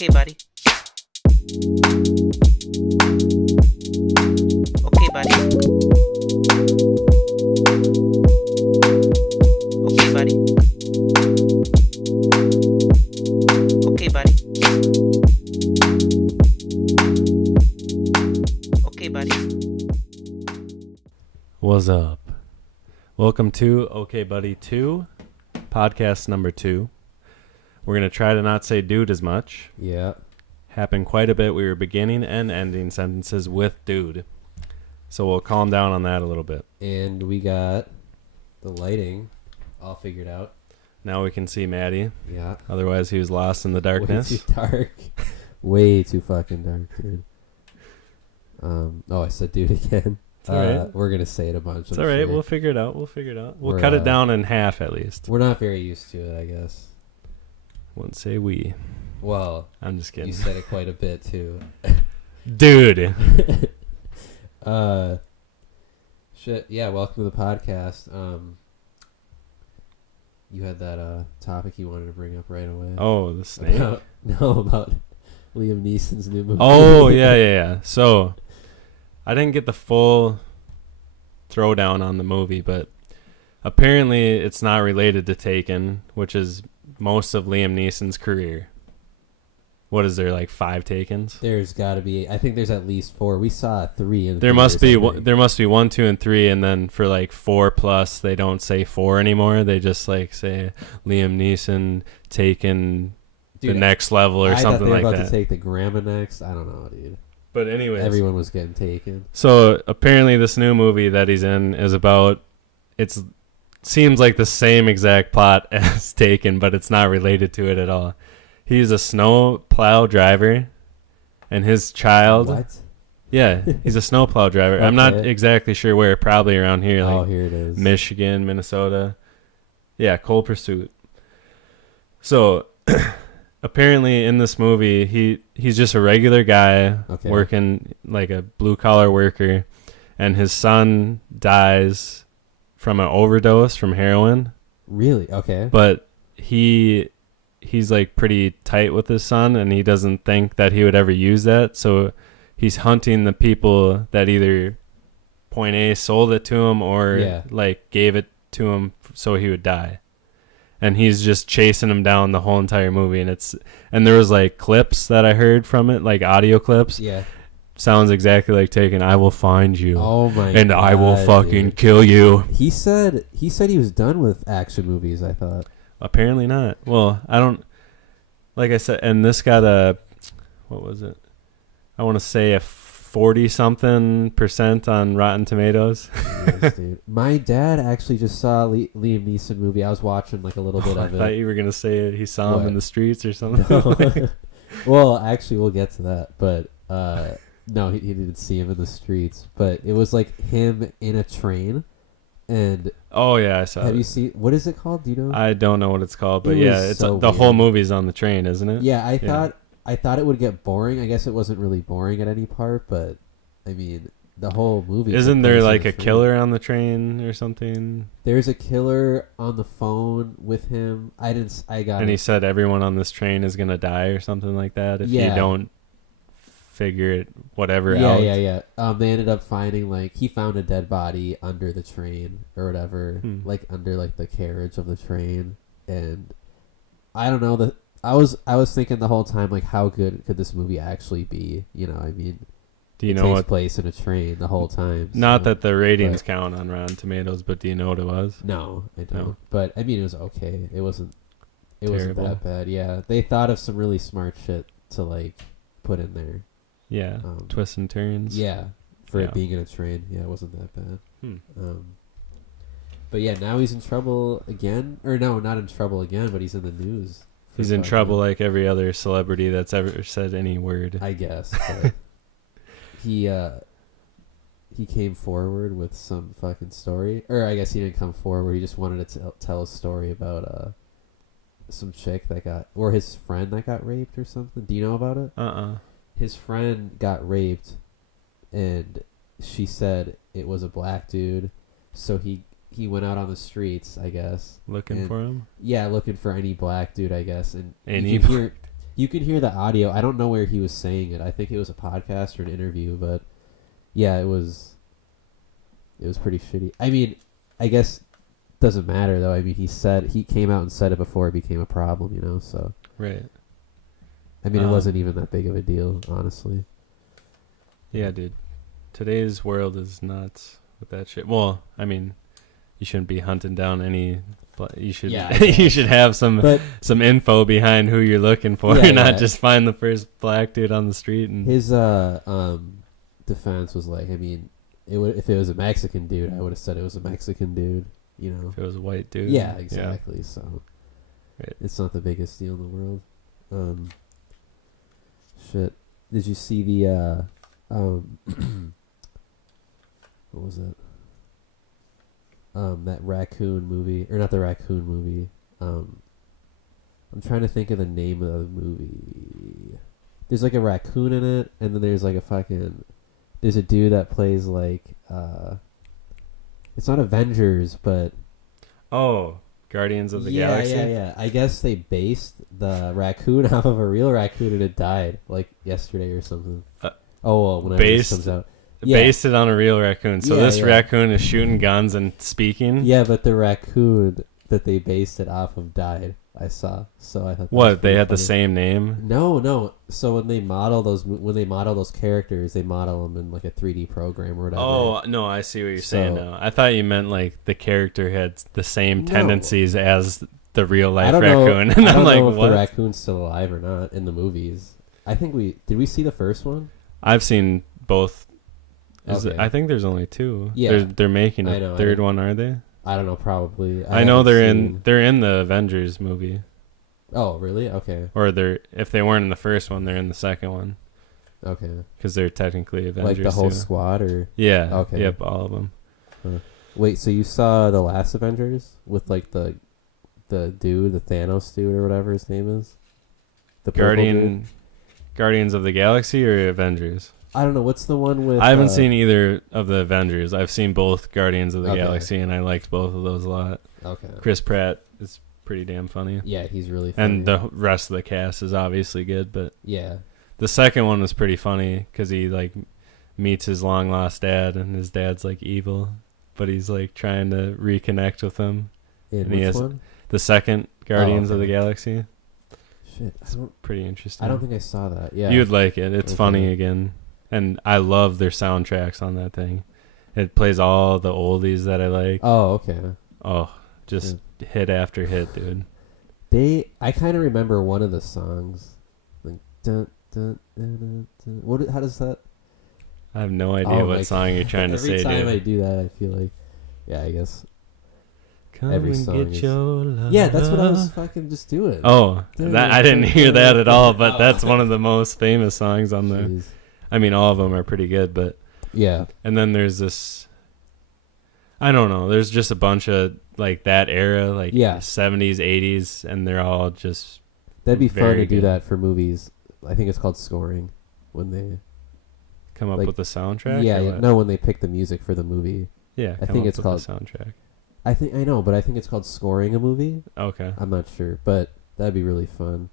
Okay, buddy. Okay, buddy. Okay, buddy. Okay, buddy. Okay, buddy. What's up? Welcome to Okay Buddy 2, podcast number 2. We're going to try to not say dude as much. Yeah. Happened quite a bit. We were beginning and ending sentences with dude. So we'll calm down on that a little bit. And we got the lighting all figured out. Now we can see Maddie. Yeah. Otherwise, he was lost in the darkness. Way too dark. Way too fucking dark, dude. I said dude again. It's all right. We're going to say it a bunch. It's all right. Sure. We'll figure it out. We'll We're, cut it down in half at least. We're not very used to it, I guess. Wouldn't say we. Well, I'm just kidding. you said it quite a bit, too. Dude. Shit. Yeah, welcome to the podcast. You had that topic you wanted to bring up right away. Oh, the snake. About Liam Neeson's new movie. Oh, yeah. So, I didn't get the full throwdown on the movie, but apparently it's not related to Taken, which is most of Liam Neeson's career. What is there, like 5 Takens? There's got to be. I think there's at least 4. We saw 3 in There must be theaters, I think. there must be 1, 2, and 3, and then for like 4 plus, they don't say 4 anymore. They just like say Liam Neeson Taken Dude, the next level or I something thought like they were about that. to take the Grandma next. I don't know, dude. But anyways, Everyone was getting taken. so apparently this new movie that he's in is about, seems like the same exact plot as Taken, but it's not related to it at all. He's a snow plow driver, and his child. What? Yeah, he's a snow plow driver. I'm not Okay. exactly sure where. Probably around here, like Here it is. Michigan, Minnesota. Yeah, Coal Pursuit. So apparently in this movie, he's just a regular guy working like a blue collar worker, and his son dies from an overdose from heroin. Really? Okay. But he's like pretty tight with his son, and he doesn't think that he would ever use that. So he's hunting the people that either point A sold it to him or like gave it to him so he would die. And he's just chasing him down the whole entire movie. And there was like clips that I heard from it, like audio clips. Yeah. Sounds exactly like Taken. I will find you. Oh my god. And I will fucking dude. kill you. He said he was done with action movies, I thought. Apparently not. Well, I don't, like I said, and this got what was it? I want to say a 40-something% on Rotten Tomatoes. Yes, dude. My dad actually just saw Liam Neeson movie. I was watching like a little bit I of it. thought you were going to say he saw him What? in the streets or something. No. Well, actually, we'll get to that. But no, he didn't see him in the streets. But it was like him in a train. And Oh, yeah, I saw have it. you seen, what is it called? Do you know? I don't know what it's called, but It yeah, was it's so the whole weird. movie's on the train, isn't it? Yeah, I thought it would get boring. I guess it wasn't really boring at any part, but I mean, the whole movie. Isn't took there place on like the a train. killer on the train or something? There's a killer on the phone with him. I got And he it. said everyone on this train is going to die or something like that if you Yeah. don't figure it whatever Yeah, out. yeah. They ended up finding he found a dead body under the train or whatever, like under like the carriage of the train, and I don't know I was thinking the whole time like how good could this movie actually be? You know, I mean, Do you it know takes what? place in a train the whole time. Not so- that the ratings count on Rotten Tomatoes, but do you know what it was? No, I don't. No. But I mean, it was okay. It wasn't Terrible. that bad. Yeah, they thought of some really smart shit to put in there. Yeah, twists and turns. Yeah, for Yeah. it being in a train. Yeah, it wasn't that bad. Hmm. But yeah, now he's in trouble again. Or no, not in trouble again, but he's in the news. for He's in fucking- trouble like every other celebrity that's ever said any word. I guess. But he came forward with some fucking story. Or I guess he didn't come forward. He just wanted to tell a story about some chick that got... Or his friend that got raped or something. Do you know about it? His friend got raped, and she said it was a black dude, so he went out on the streets, I guess. Looking for him? Yeah, looking for any black dude, I guess. And Any you You can hear the audio. I don't know where he was saying it. I think it was a podcast or an interview, but yeah, it was pretty shitty. I mean, I guess doesn't matter though. I mean, he came out and said it before it became a problem, you know, so Right. I mean, it wasn't even that big of a deal, honestly. Yeah, dude. Today's world is nuts with that shit. Well, I mean, you shouldn't be hunting down any. You should. Yeah, You should have But some info behind who you're looking for, Yeah, not yeah. just find the first black dude on the street and. his defense was like, I mean, if it was a Mexican dude, I would have said it was a Mexican dude, you know. If it was a white dude. Yeah, exactly. So Right. it's not the biggest deal in the world. Shit. Did you see the what was it? That raccoon movie, or not the raccoon movie. I'm trying to think of the name of the movie. There's like a raccoon in it, and then there's like there's a dude that plays like it's not Avengers, but Oh, Guardians of the Galaxy. yeah. I guess they based the raccoon off of a real raccoon, and it died like yesterday or something. Whenever this comes out. Yeah. Based it on a real raccoon. So Yeah, this yeah. raccoon is shooting guns and speaking. Yeah, but the raccoon that they based it off of died. I saw. So I thought. that was What? They pretty had the funny. same name. No. So when they model those characters, they model them in like a 3D program or whatever. Oh no, I see what you're saying So- now. I thought you meant like the character had the same No. tendencies as the real I life don't know. raccoon, I and don't I'm like, know if what? the raccoon's still alive or not in the movies. I think did we see the first one? I've seen both. Okay. I think there's only two. Yeah. They're making I a know, third one, are they? I don't know. Probably. I know haven't they're seen- in the Avengers movie, Oh, really? Okay. or if they weren't in the first one, they're in the second one Okay. because they're technically Avengers. Like the whole too. squad, or Yeah. Okay. Yep. All of them. wait. So you saw the last Avengers with like the dude, the Thanos dude, or whatever his name is. The purple dude? Guardians of the Galaxy or Avengers? I don't know. What's the one with? I haven't seen either of the Avengers. I've seen both Guardians of the Okay. Galaxy, and I liked both of those a lot. Okay. Chris Pratt is pretty damn funny, Yeah, he's really funny. and the rest of the cast is obviously good. But yeah. the second one was pretty funny because he like meets his long lost dad, and his dad's like evil, but he's like trying to reconnect with him. In And he which has- one? The second Guardians of the okay. Galaxy, Shit, pretty interesting. I don't think I saw that. Yeah. You'd like it. It's Okay. funny again. And I love their soundtracks on that thing. It plays all the oldies that I like. Oh, okay. Oh, just hit after hit, dude. I kind of remember one of the songs, like dun dun dun dun. dun. What? How does that? I have no idea Oh my what song you're trying to Every say, time dude. I do that, I feel like, yeah, I guess. Come every and song get is- your love. Yeah, that's what I was fucking just doing. Oh, I didn't hear that at all, but that's one of the most famous songs on there. Jeez. I mean, all of them are pretty good, but Yeah. and then there's this. I don't know. There's just a bunch of like that era, like Yeah. 70s, 80s, and they're all just That'd be fun Very to do good. that for movies. I think it's called scoring when they. come up Like, with the soundtrack. Yeah, or yeah, what? no, when they pick the music for the movie. Yeah, I come think up it's with called- the soundtrack. I know, but I think it's called scoring a movie. Okay. I'm not sure, but that'd be really fun.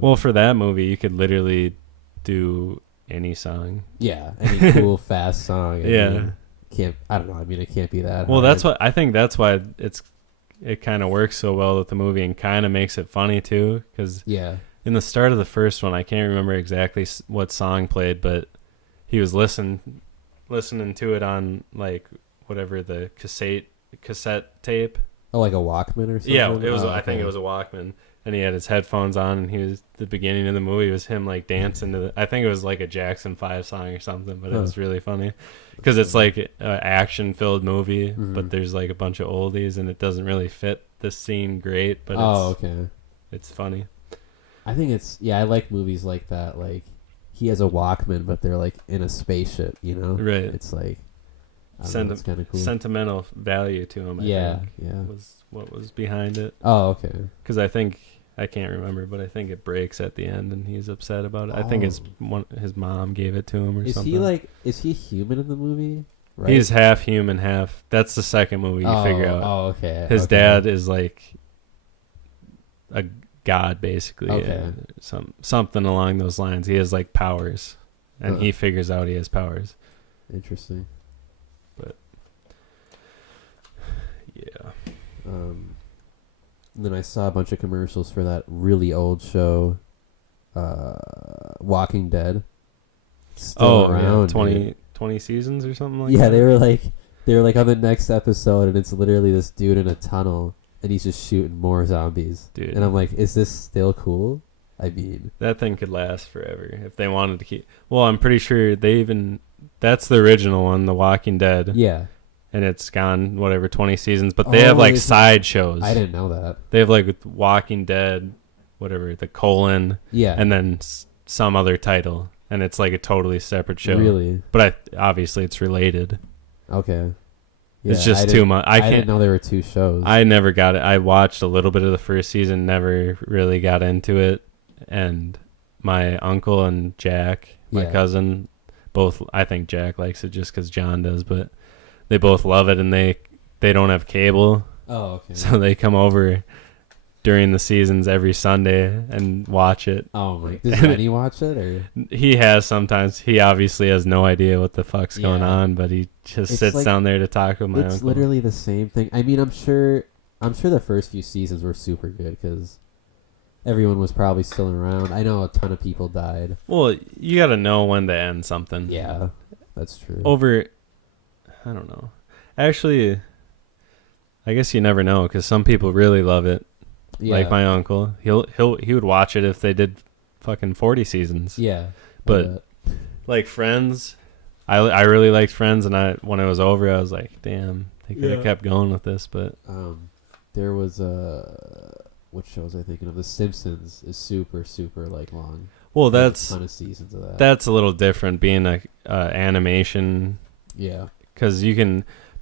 Well, for that movie, you could literally do any song. yeah, any cool fast song. I Yeah. mean, I don't know. I mean, it can't be that. Well, hard. that's what I think. That's why it kind of works so well with the movie and kind of makes it funny too. Because Yeah. in the start of the first one, I can't remember exactly what song played, but he was listening to it on like whatever the cassette tape. Oh, like a Walkman or something. Yeah, it was. Oh, I think okay. it was a Walkman, and he had his headphones on, and he was the beginning of the movie was him like dancing to I think it was like a Jackson 5 song or something, but it Huh. was really funny because it's like an action-filled movie, Mhm. but there's like a bunch of oldies, and it doesn't really fit the scene great, but Oh, okay. it's funny. I think I like movies like that. Like he has a Walkman, but they're like in a spaceship. You know, Right. It's like, I don't Senti- know, it's kind of cool. Sentimental value to him. I Yeah, think, yeah. was what was behind it. Oh, okay. Because I think I can't remember, but I think it breaks at the end, and he's upset about it. I think his mom gave it to him or Is something. is he human in the movie? Right? He's half human, half. That's the second movie you figure out. Oh, okay. His okay. dad is like god, basically. Okay. Something along those lines. He has like powers, and Huh. he figures out he has powers. Interesting. Yeah. And then I saw a bunch of commercials for that really old show, Walking Dead. Still around, dude. 20 seasons or something like Yeah, that. they were like on the next episode, and it's literally this dude in a tunnel, and he's just shooting more zombies. Dude. And I'm like, is this still cool? I mean, That thing could last forever if they wanted to keep. Well, I'm pretty sure that's the original one, The Walking Dead. yeah, And it's gone, whatever, 20 seasons. But they have Oh, like it's- side shows. I didn't know that. They have like Walking Dead, whatever, the colon, Yeah, and then some other title. And it's like a totally separate show. really? But obviously it's related. Okay. It's Yeah, just too much. I didn't can't. know there were two shows. I never got it. I watched a little bit of the first season, never really got into it. And my uncle and Jack, my Yeah. cousin, both, I think Jack likes it just because John does, but they both love it, and they don't have cable. Oh, okay. So they come over during the seasons every Sunday and watch it. Oh my! Does Benny watch it or? He has sometimes. He obviously has no idea what the fuck's going Yeah. on, but he just It's sits like- down there to talk with my It's uncle. literally the same thing. I mean, I'm sure the first few seasons were super good because everyone was probably still around. I know a ton of people died. Well, you got to know when to end something. Yeah, that's true. I don't know. Actually, I guess you never know because some people really love it. yeah. Like my uncle, he would watch it if they did fucking 40 seasons. Yeah, But- Like Friends, I really liked Friends, and when it was over, I was like, damn, they could have Yeah. kept going with this, but there was what show was I thinking of? The Simpsons is super like long. well, There's a ton of seasons of that. that's a little different being a animation, Yeah, because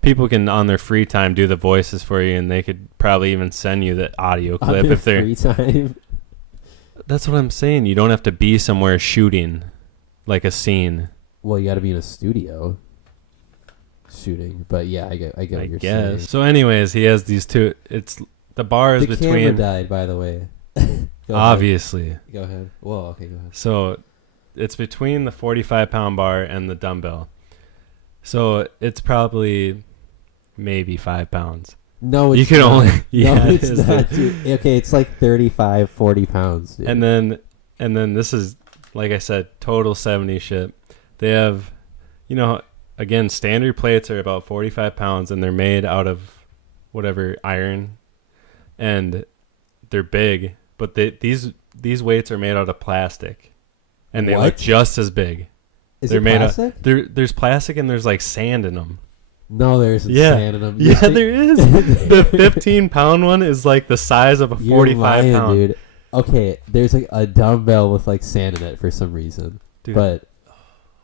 people can on their free time do the voices for you, and they could probably even send you the audio on clip their if they're. free time. That's what I'm saying. You don't have to be somewhere shooting, like a scene. Well, you got to be in a studio shooting. But yeah, I get I what you're guess. saying. So, anyways, he has these two. It's the bar is The camera between. died, by the way. Go ahead. Obviously. Go ahead. Well, okay, go ahead. So it's between the 45-pound bar and the dumbbell. So it's probably maybe 5 pounds. No, it's You can not. only- No, yeah, it it's is. not, dude. Okay, it's like 35, 40 pounds, dude. And then this is, like I said, total 70 shit. They have, again, standard plates are about 45 pounds, and they're made out of whatever iron, and they're big. But these weights are made out of plastic, and they look What? just as big. Is they're it made plastic? There's plastic, and there's like sand in them. No, there isn't Yeah. sand in them. Yeah, there is. The 15-pound one is like the size of a You're 45 lying, pound. dude. Okay, there's like a dumbbell with like sand in it for some reason. Dude, But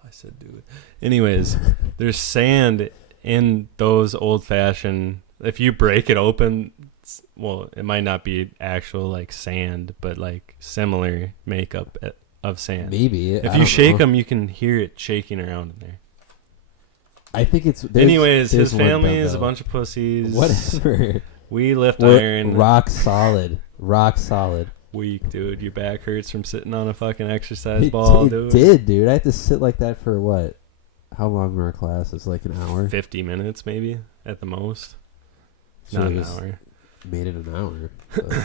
I said, dude. Anyways, there's sand in those old-fashioned. If you break it open, well, it might not be actual like sand, but like similar makeup of sand. maybe If you shake them, you can hear it shaking around in there. I think it's. Anyways, there's his one family is a dumbbell. bunch of pussies. Whatever. We lift We're iron. rock solid. Rock solid. Weak, dude. Your back hurts from sitting on a fucking exercise ball, it dude. did, dude. I had to sit like that for what? How long were our classes? Like an hour? 50 minutes, maybe at the most. Should've Not an just hour. Made it an hour. but-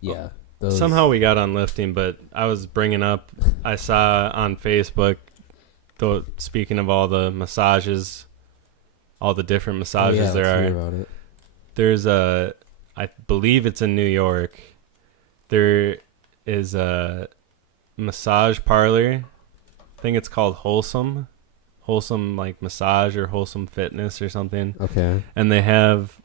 yeah. Those, Somehow we got on lifting, but I was bringing up. I saw on Facebook, though. Speaking of all the massages, all the different Oh, massages yeah, there let's are. hear about it. There's I believe it's in New York. There is a massage parlor. I think it's called Wholesome like massage or Wholesome Fitness or something. Okay. And they have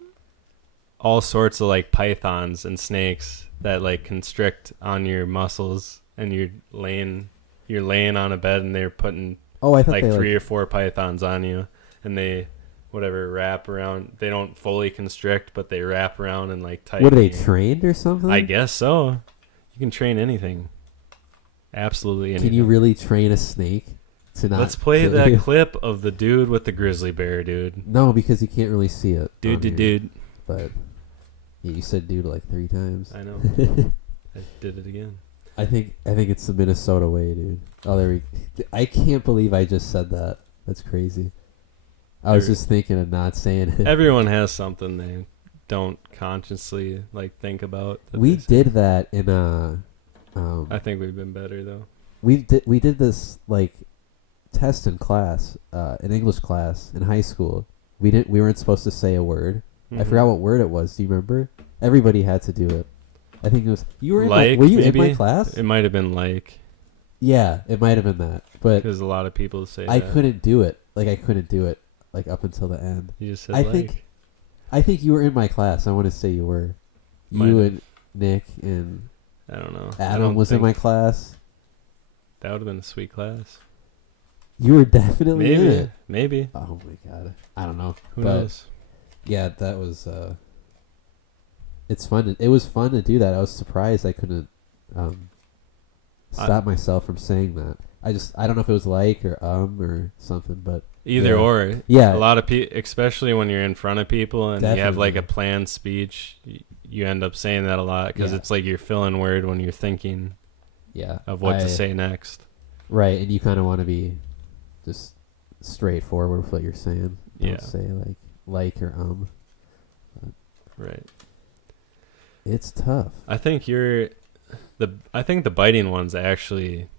all sorts of like pythons and snakes that like constrict on your muscles, and you're laying on a bed, and they're putting Oh, I thought like they 3 or 4 pythons on you, and they wrap around. They don't fully constrict, but they wrap around and like tighten. What are they you. trained or something? I guess so. You can train anything. Absolutely anything. Can you really train a snake to not? Let's play kill that you? clip of the dude with the grizzly bear, dude. No, because you can't really see it. on here. Dude. But Yeah, you said dude like 3 times. I know. I did it again. I think it's the Minnesota way, dude. Oh, I can't believe I just said that. That's crazy. I was just thinking of not saying it. Everyone has something they don't consciously like think about. We did that in I think we've been better though. we did this like test in class, in English class in high school. We weren't supposed to say a word. I Mhm. forgot what word it was. Do you remember? Everybody had to do it. I think it was you were in Like, were you maybe? in my class? It might have been like, Yeah, it might have been that. But because a lot of people say I that. couldn't do it. Like I couldn't do it like up until the end. You just said I like. think you were in my class. I want to say you were. Might You have. and Nick and I don't know. I Adam don't was in think- my class. That would have been a sweet class. You were definitely in Maybe. it. Maybe. Oh my god. I don't know. Who But knows? yeah, that was it's fun. It was fun to do that. I was surprised I couldn't stop myself from saying that. I don't know if it was like or something, but Either yeah. or. Yeah. A lot of people, especially when you're in front of people and you have like a Definitely. planned speech, you end up saying that a lot because Yeah. it's like you're filling word when you're thinking yeah, of what to say next. Right, and you kind of want to be just straightforward with what you're saying. Don't Yeah. say like or Right. It's tough. I think I think the biting one's actually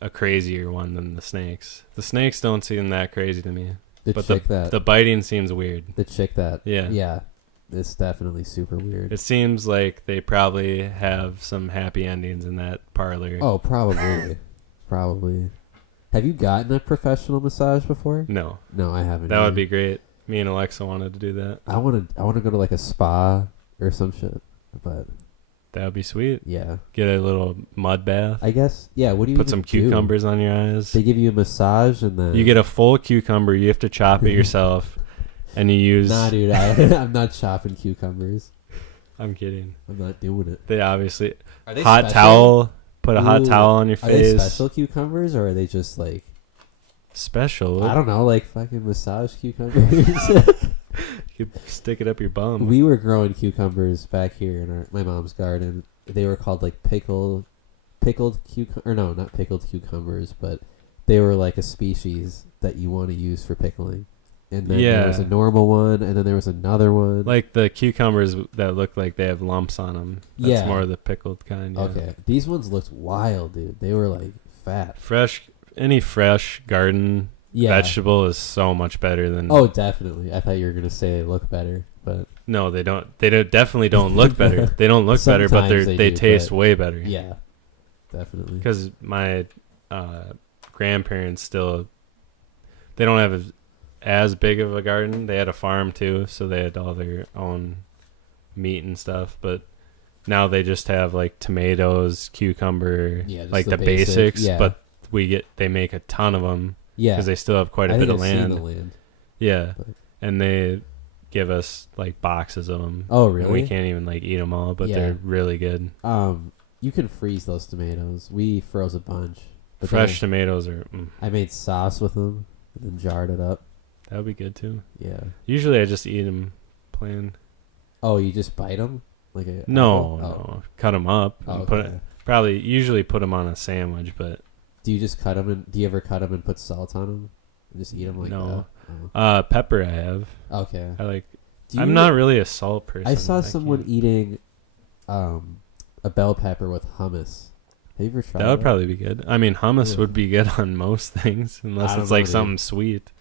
a crazier one than the snakes. The snakes don't seem that crazy to me, The but chick that the biting seems weird. the chick that Yeah. it's definitely super weird. It seems like they probably have some happy endings in that parlor. Oh, probably, probably. Have you gotten a professional massage before? No, No, I haven't. that would either. be great. Me and Alexa wanted to do that. I want to go to like a spa or some shit. But That would be sweet. yeah, Get a little mud bath. I guess. Yeah. What do you Put even some do? cucumbers on your eyes. They give you a massage and then You get a full cucumber. You have to chop it yourself, and you use. Nah, dude. I'm not chopping cucumbers. I'm kidding. I'm not doing it. They obviously Are they hot special? towel. Put a hot Ooh, towel on your Are they face. special cucumbers or are they just like Special. I don't know, like fucking massage cucumbers? You stick it up your bum. We were growing cucumbers back here in my mom's garden. They were called like pickled cucumber, or no, not pickled cucumbers, but they were like a species that you want to use for pickling. And then there was a Yeah. normal one, and then there was another one. Like the cucumbers that look like they have lumps on them. That's Yeah. more of the pickled kind. Yeah. Okay, these ones looked wild, dude. They were like fat. Any fresh garden Yeah. vegetable is so much better than. Oh, definitely. I thought you were gonna say they look better, but No, they don't. Definitely don't look better. They don't look better, but Sometimes they they do, taste but way better. yeah, definitely. Because my grandparents still, they don't have as big of a garden. They had a farm too, so they had all their own meat and stuff. But now they just have like tomatoes, cucumber, Yeah, just like the the basic, basics. yeah. But they make a ton of them Yeah, because they still have quite a I bit think of I've seen land. the land. Yeah, But- and they give us like boxes of them. Oh, And really? we can't even like eat them all, but Yeah. they're really good. You can freeze those tomatoes. We froze a bunch. But Fresh then tomatoes are I made sauce with them and then jarred it up. that would be good too. Yeah. Usually I just eat them plain. Oh, you just bite them like a No, apple? Oh. no, cut them up. Oh, And okay. usually put them on a sandwich, but Do you just cut them and do you ever cut them and put salt on them? And just eat them like No. that? pepper I have. Oh. Okay. I like. Do you- I'm not really a salt person. I saw someone can't- eating a bell pepper with hummus. Have you ever tried That would probably be good. I mean, hummus Yeah. would be good on most things, unless I don't it's like know, dude. something sweet.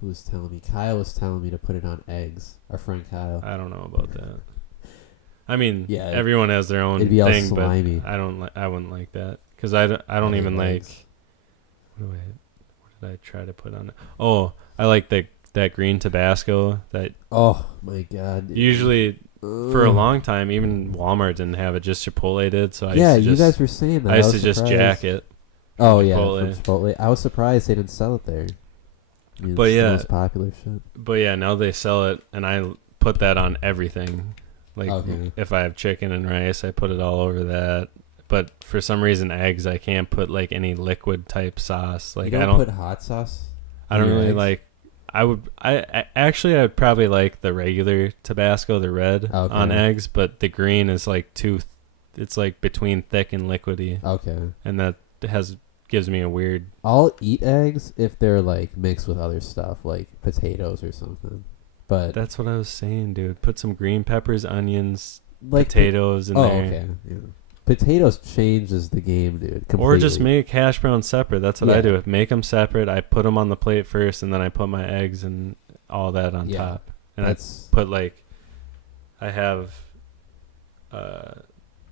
Who was telling me? Kyle was telling me to put it on eggs. Our friend Kyle. I don't know about that. I mean, Yeah, everyone has their own it'd be all thing, slimy. but I wouldn't like that because I don't hate even like. eggs. What did I try to put on it? Oh, I like that green Tabasco. That Oh my god. dude. usually for a Ugh. long time, even Walmart didn't have it. Just Chipotle did. So I Yeah, used to you just, guys were saying that. I used was to just surprised. jack it. Oh yeah, Chipotle. from Chipotle. I was surprised they didn't sell it there. I mean, But it's the yeah. most popular shit. But yeah, now they sell it, and I put that on everything. Like Okay. if I have chicken and rice, I put it all over that. But for some reason, eggs, I can't put like any liquid type sauce. Like you I don't put hot sauce. I don't in your really eggs? like. I would probably like the regular Tabasco, the red Okay. on eggs, but the green is like it's like between thick and liquidy, Okay. and that gives me a weird. I'll eat eggs if they're like mixed with other stuff, like potatoes or something. But That's what I was saying, dude. Put some green peppers, onions, like potatoes in oh, there. okay. Yeah. Potatoes changes the game, dude. Completely. Or just make hash browns separate. That's what I Yeah. do. Make them separate. I put them on the plate first, and then I put my eggs and all that on Yeah. top. And That's I put like, I have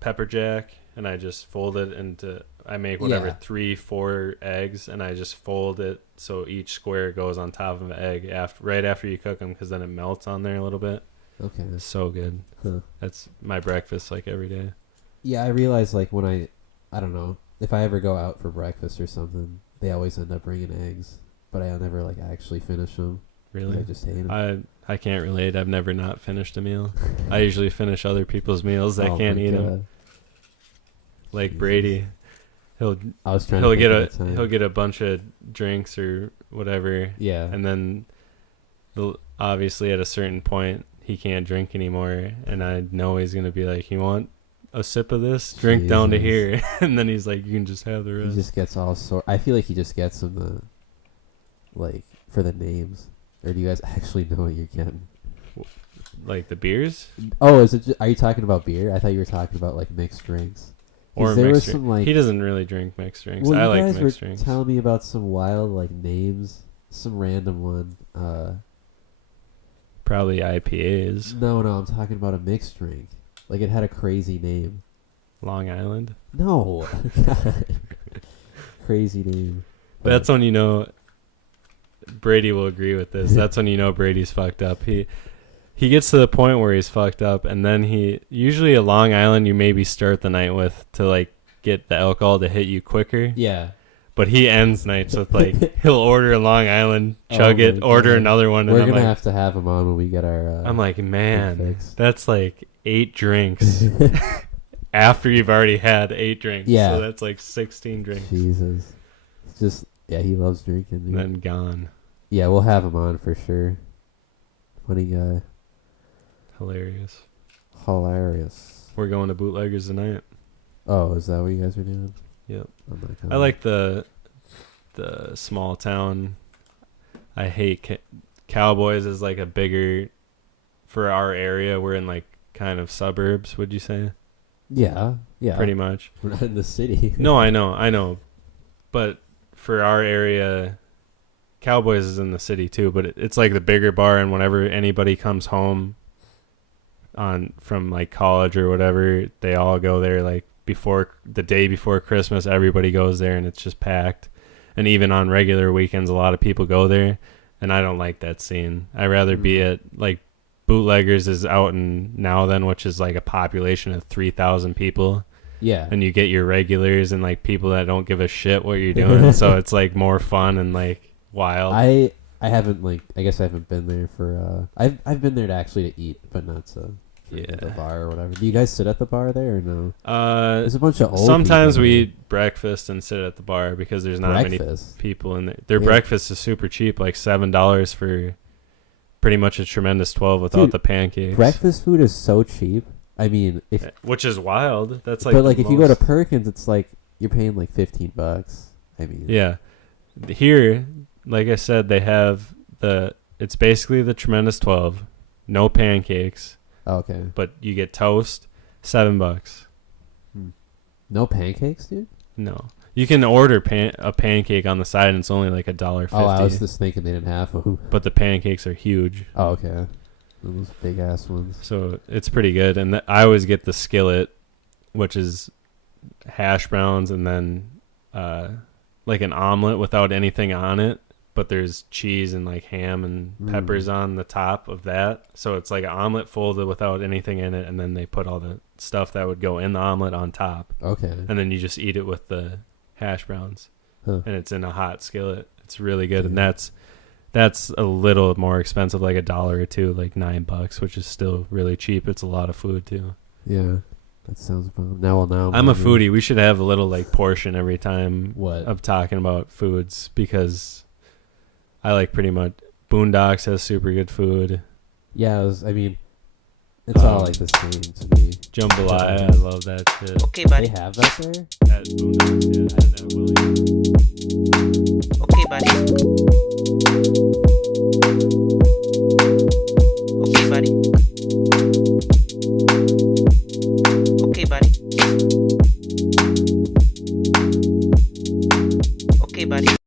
pepper jack, and I just fold it into. I make whatever Yeah. 3-4 eggs, and I just fold it so each square goes on top of an egg right after you cook them, because then it melts on there a little bit. okay. It's so good. Huh. That's my breakfast like every day. Yeah, I realize like when I don't know, if I ever go out for breakfast or something, they always end up bringing eggs, but I'll never like actually finish them. Really? I just hate them. I can't relate. I've never not finished a meal. I usually finish other people's meals. I can't eat them. Like Jesus. Brady, he'll I was trying to he'll get a bunch of drinks or whatever, yeah. and then obviously at a certain point he can't drink anymore, and I know he's gonna be like, "You want a sip of this? Drink down to Jesus. here," and then he's like, "You can just have the He rest." just gets all sort. I feel like he just gets them like for the names. Or do you guys actually know what you're getting? Like the beers Oh, is it? Are you talking about beer? I thought you were talking about like mixed drinks. 'Cause or there mixed was drink. some like. He doesn't really drink mixed drinks. Well, I you like guys mixed were drinks. telling me about some wild like names, some random one. Probably IPAs. No, I'm talking about a mixed drink. Like it had a crazy name. Long Island. No, crazy name. That's when you know Brady will agree with this. That's when you know Brady's fucked up. He gets to the point where he's fucked up, and then he usually a Long Island you maybe start the night with to like get the alcohol to hit you quicker. Yeah. But he ends nights with like he'll order a Long Island, chug Oh it, my order God. another one, and We're I'm gonna like, have to have him on when we get our. I'm like, man, fix. that's like 8 drinks after you've already had 8 drinks. Yeah. So that's like 16 drinks. Jesus. It's just he loves drinking. And Dude. then gone. Yeah, we'll have him on for sure. Funny guy. Hilarious. Hilarious. We're going to Bootleggers tonight. Oh, is that what you guys are doing? Yep. I'm not coming. I like the small town. I hate Cowboys is like a bigger for our area. We're in like kind of suburbs, would you say? Yeah. Pretty much. We're not in the city. No, I know. But for our area, Cowboys is in the city too, but it's like the bigger bar, and whenever anybody comes home from like college or whatever, they all go there like the day before Christmas. Everybody goes there, and it's just packed. And even on regular weekends, a lot of people go there, and I don't like that scene. I'd rather be at like Bootleggers is out in Nowthen, which is like a population of 3,000 people. Yeah. And you get your regulars and like people that don't give a shit what you're doing. So it's like more fun and like wild. I haven't I guess I haven't been there for I've been there to eat, but not to the bar or whatever. Do you guys sit at the bar there or no? There's a bunch of old sometimes people we there. eat breakfast and sit at the bar because there's not many Breakfast? people in there. Their Yeah. breakfast is super cheap, like $7 for pretty much a tremendous 12 without Dude, the pancakes. Breakfast food is so cheap. I mean, Which is wild. That's like but like the if you go to most- Perkins, it's like you're paying like $15. I mean, Yeah. Here, like I said, they have it's basically the tremendous 12, no pancakes, Oh, okay. but you get toast, $7. No pancakes, dude. No. You can order a pancake on the side, and it's only like $1.50. Oh, I was just thinking they didn't have them. But the pancakes are huge, Oh, okay. Those big ass ones. so it's pretty good. And I always get the skillet, which is hash browns and then like an omelet without anything on it, but there's cheese and like ham and peppers on the top of that. So it's like an omelet folded without anything in it, and then they put all the stuff that would go in the omelet on top, Okay. and then you just eat it with the hash browns. Huh. And it's in a hot skillet. It's really good. And Yeah. that's a little more expensive, like $1 or $2, like $9, which is still really cheap. It's a lot of food too. Yeah. That sounds bomb. Now I'm a hungry. foodie. We should have a little like portion every time What? of talking about foods, because I like pretty Boondocks has super good food. Yeah, I mean, it's all like the same to me. Jambalaya, I love that shit. Okay, They buddy. have that there? At Boondocks, yeah, and at Willie's. Okay, buddy. Okay, buddy. Okay, buddy. Okay, buddy.